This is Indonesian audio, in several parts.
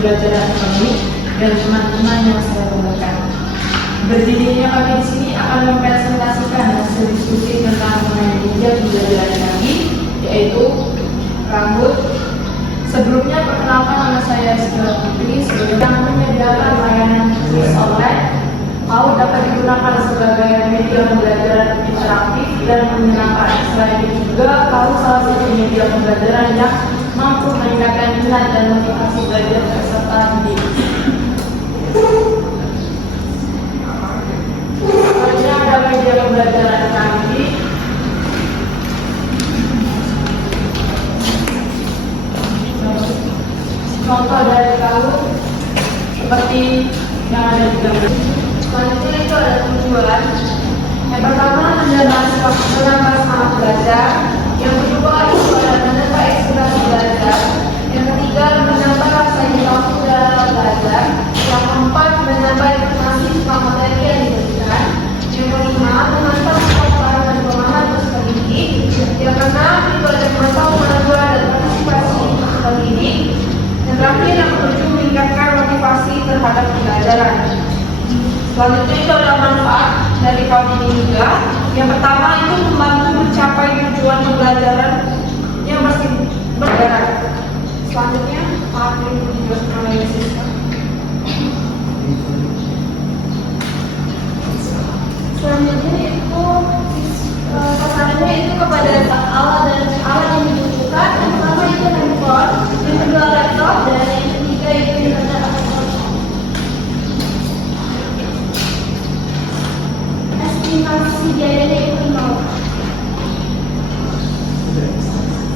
pembelajaran ekonomi dan teman-teman yang saya banggakan. Berdirinya kami di sini akan mempresentasikan hasil diskusi tentang mengenai media pembelajaran kami, yaitu rambut. Sebelumnya perkenalkan, nama saya Sila Putri sebagai yang menyediakan layanan kuis online. Mau dapat digunakan sebagai media pembelajaran interaktif dan menyenangkan. Selain itu juga tahu salah satu media pembelajaran yang mampu meningkatkan minat dan motivasi belajar peserta didik. Selanjutnya ada media pembelajaran kami. Contoh dari kamu seperti yang ada di gambar. Selanjutnya itu ada tujuan. Yang pertama menambah semangat belajar. Yang kedua itu ada menambah inspirasi belajar. Yang ketiga menambah rasa inovasi dalam belajar. Yang keempat menambah informasi tentang materi yang diberikan. Yang kelima menambah pengetahuan dan pemahaman peserta didik. Yang keenam itu ada memantau kemajuan dan partisipasi peserta didik. Yang terakhir yang ketujuh meningkatkan motivasi terhadap pembelajaran. Selanjutnya itu ada manfaat dari tahun ini juga. Yang pertama itu membantu mencapai tujuan pembelajaran yang masih berjalan. Selanjutnya akan dijelaskan oleh Siska. Selanjutnya itu sasarannya itu kepada alat yang dibutuhkan. Yang pertama itu handphone, yang kedua laptop, dan yang ketiga itu internet atau telepon. Estimasi biayanya itu 0.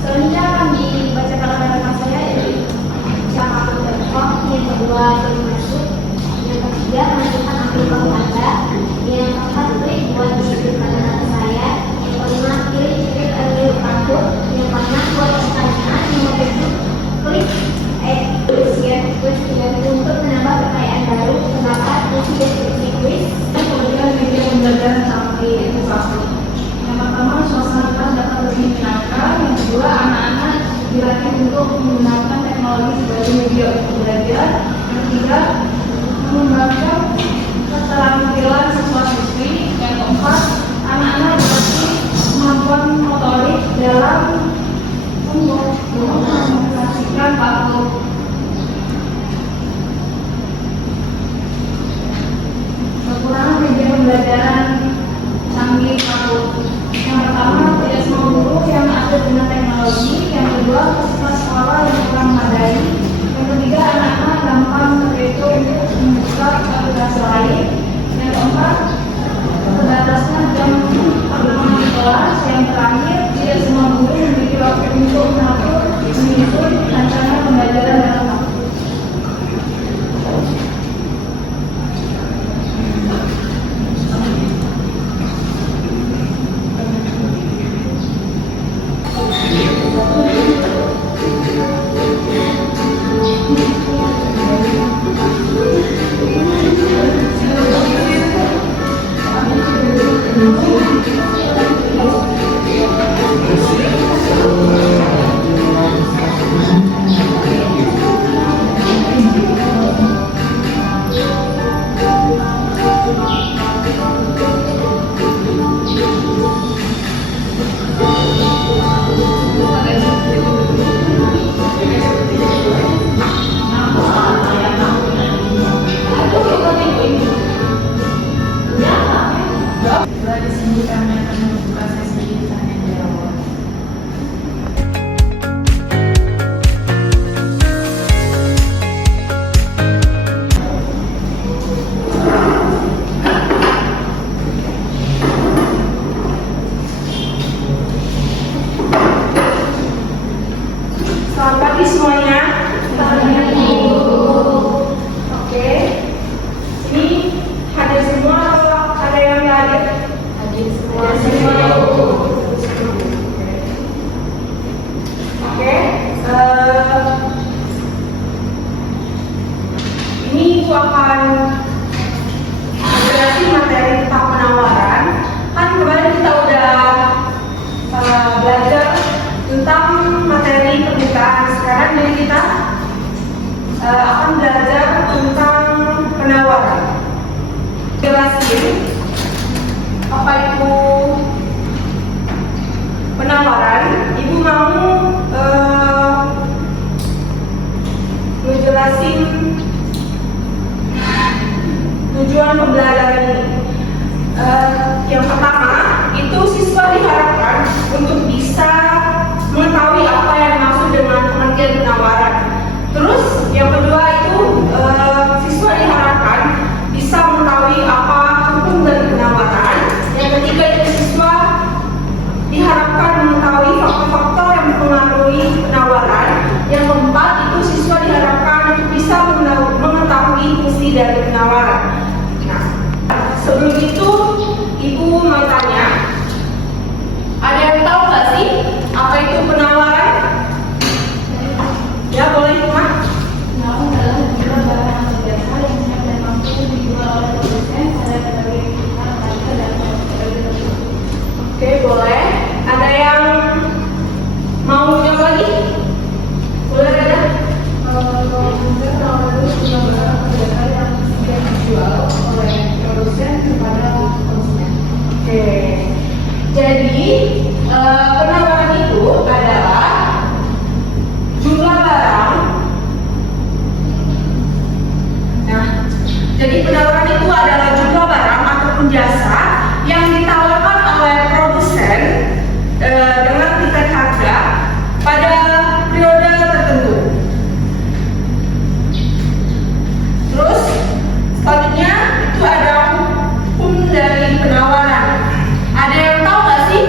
Selanjutnya akan dibacakan oleh rekan saya, yaitu yang satu laptop, yang kedua belum masuk, yang ketiga menentukan ambil kamu Anda, yang keempat klik buat dikirimkan data saya, yang kelima klik ambil kartu, yang keenam buat pertanyaan, yang ketujuh klik quiz dan untuk menambah pertanyaan baru, pendapat, isi deskripsi quiz. Kemudian media pembelajaran kami itu satu. Yang pertama suasana kelas dapat lebih menyenangkan. Yang kedua anak-anak dilatih untuk menggunakan teknologi sebagai media untuk belajar. Yang ketiga mengembangkan keterampilan siswa-siswi. Yang keempat anak-anak dilatih kemampuan motorik dalam mengoperasikan waktu. Kekurangan media pembelajaran canggih aku. Yang pertama, tidak semua guru yang aktif dengan teknologi. Yang kedua, fasilitas sekolah yang kurang memadai. Yang ketiga, anak-anak gampang terkecoh untuk membuka aplikasi lain. Yang keempat, terbatasnya jam pertemuan di kelas. Yang terakhir, tidak semua guru memiliki waktu untuk mengatur menyusun rencana pembelajaran dalam waktu. Di sini kami akan membuka sesi tanya jawab. Selamat pagi semuanya. Oke. Ini hadir semua atau ada yang nggak hadir? Oke, ini Ibu akan menjelaskan materi tentang penawaran. Kan kemarin kita udah belajar tentang materi permukaan. Sekarang jadi kita akan apa itu penawaran. Ibu mau ngejelasin tujuan pembelajaran ini. Yang pertama, itu siswa diharapkan untuk bisa mengetahui apa yang dimaksud dengan pengertian penawaran. Terus yang kedua itu siswa diharapkan bisa mengetahui apa hukum dari penawaran. Yang ketiga itu siswa diharapkan mengetahui faktor-faktor yang mempengaruhi penawaran. Yang keempat itu siswa diharapkan untuk bisa mengetahui fungsi dari penawaran. Nah, sebelum itu Ibu mau tanya, ada yang tahu nggak sih apa itu penawaran? Ya, boleh Mak. Penawaran adalah jumlah barang atau jasa yang siap dan mampu dijual oleh produsen pada berbagai pihak harga dan kategori tertentu. Oke, boleh. Ada yang mau jawab lagi? Boleh ada? Kalau misalnya penawaran itu jumlah barang atau jasa yang siap dijual oleh produsen kepada konsumen. Oke. Jadi penawaran itu adalah jumlah barang. Nah, jadi penawaran itu adalah jumlah barang ataupun jasa yang ditawarkan oleh produsen dengan tingkat harga pada periode tertentu. Terus selanjutnya itu ada hukum dari penawaran. Ada yang tahu nggak sih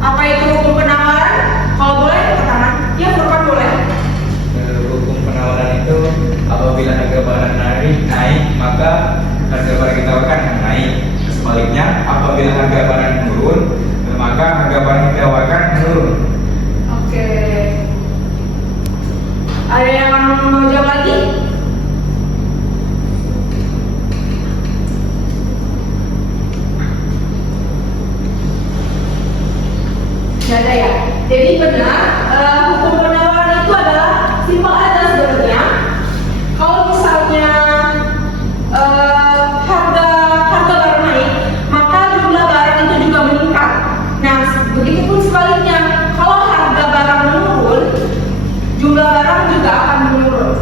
apa itu hukum penawaran? Kalau boleh pertama, ya Furqan boleh. Hukum penawaran itu apabila harga barang naik maka harga barang ditawarkan naik. Sebaliknya apabila harga barang turun maka harga barang ditawarkan menurun. Oke. Ada yang mau jawab lagi? Tidak ada ya. Jadi benar, hukum penawaran itu adalah simpel aja sebenarnya. Kalau misalnya harga barang naik, maka jumlah barang itu juga meningkat. Nah, begitupun sebaliknya, kalau harga barang menurun, jumlah barang juga akan menurun.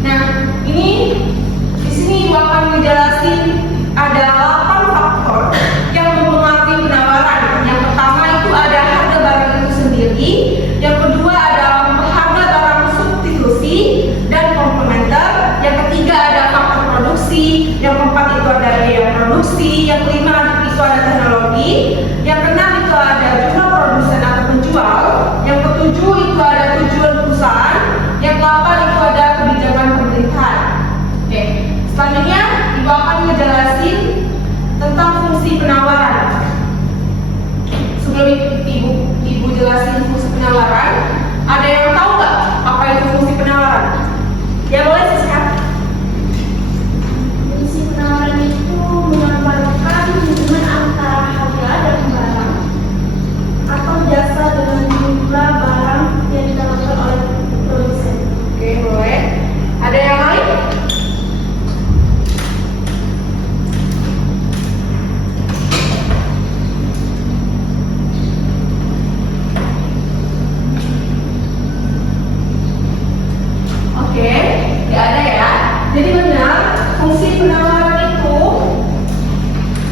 Nah, ini di sini Ibu akan ngejelasin ada 8 faktor yang mempengaruhi penawaran. Yang pertama itu ada harga barang itu sendiri. Yang kedua ada harga barang substitusi dan komplementer. Yang ketiga ada faktor produksi. Yang keempat itu ada biaya produksi. Yang kelima itu ada teknologi. Yang keenam itu ada jumlah produsen atau penjual. Yang ketujuh itu ada tujuan perusahaan. Yang ke-8 itu ada kebijakan pemerintahan. Oke, selanjutnya Ibu akan ngejelasin tentang fungsi penawaran. Sebelum Ibu jelasin fungsi penawaran, ada yang tahu nggak apa itu fungsi penawaran? Ya boleh Siska. Fungsi penawaran itu menggambarkan hubungan antara harga dan barang atau jasa dengan jumlah barang yang ditawarkan oleh produsen. Oke, boleh. Ada yang lain? Oke, nggak ada ya. Jadi benar, fungsi penawaran itu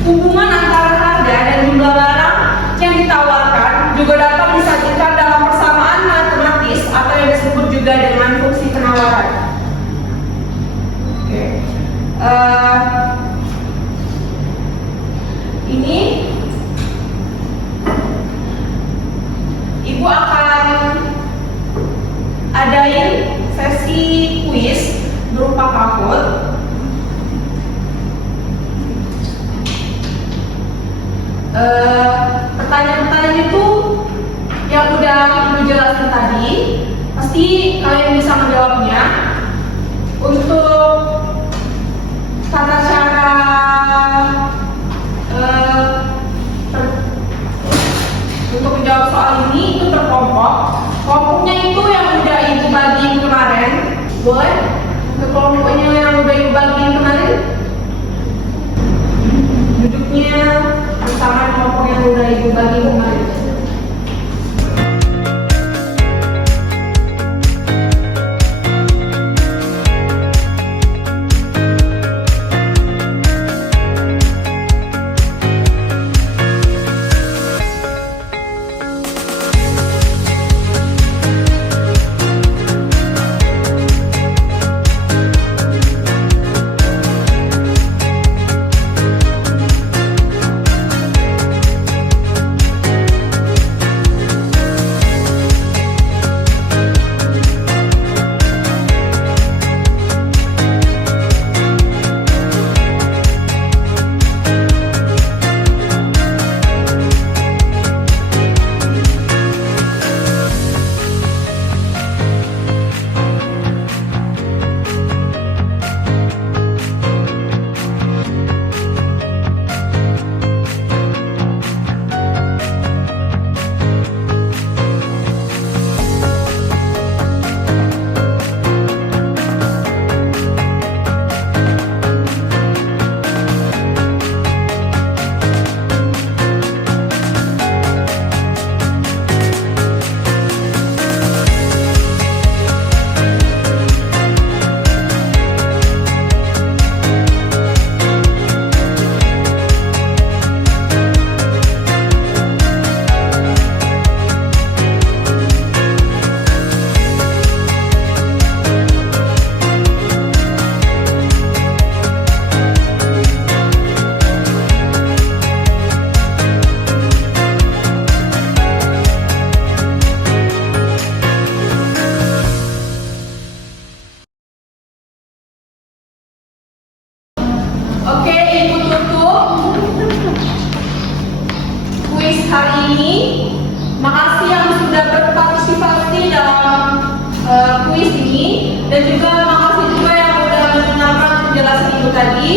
hubungan antara harga dan jumlah barang yang ditawarkan juga dapat disajikan dalam persamaan matematis atau yang disebut juga dengan fungsi penawaran. Oke. Ini Ibu akan adain sesi kuis berupa Kahoot. Pertanyaan-pertanyaan itu yang udah Ibu jelaskan tadi, pasti kalian bisa menjawabnya. Untuk tata cara untuk menjawab soal ini itu terkelompok. Kelompoknya itu yang udah Ibu bagi kemarin, boleh Oke, Ibu tutup kuis hari ini. Makasih yang sudah berpartisipasi dalam kuis ini, dan juga makasih juga yang sudah mendengarkan penjelasan Ibu tadi.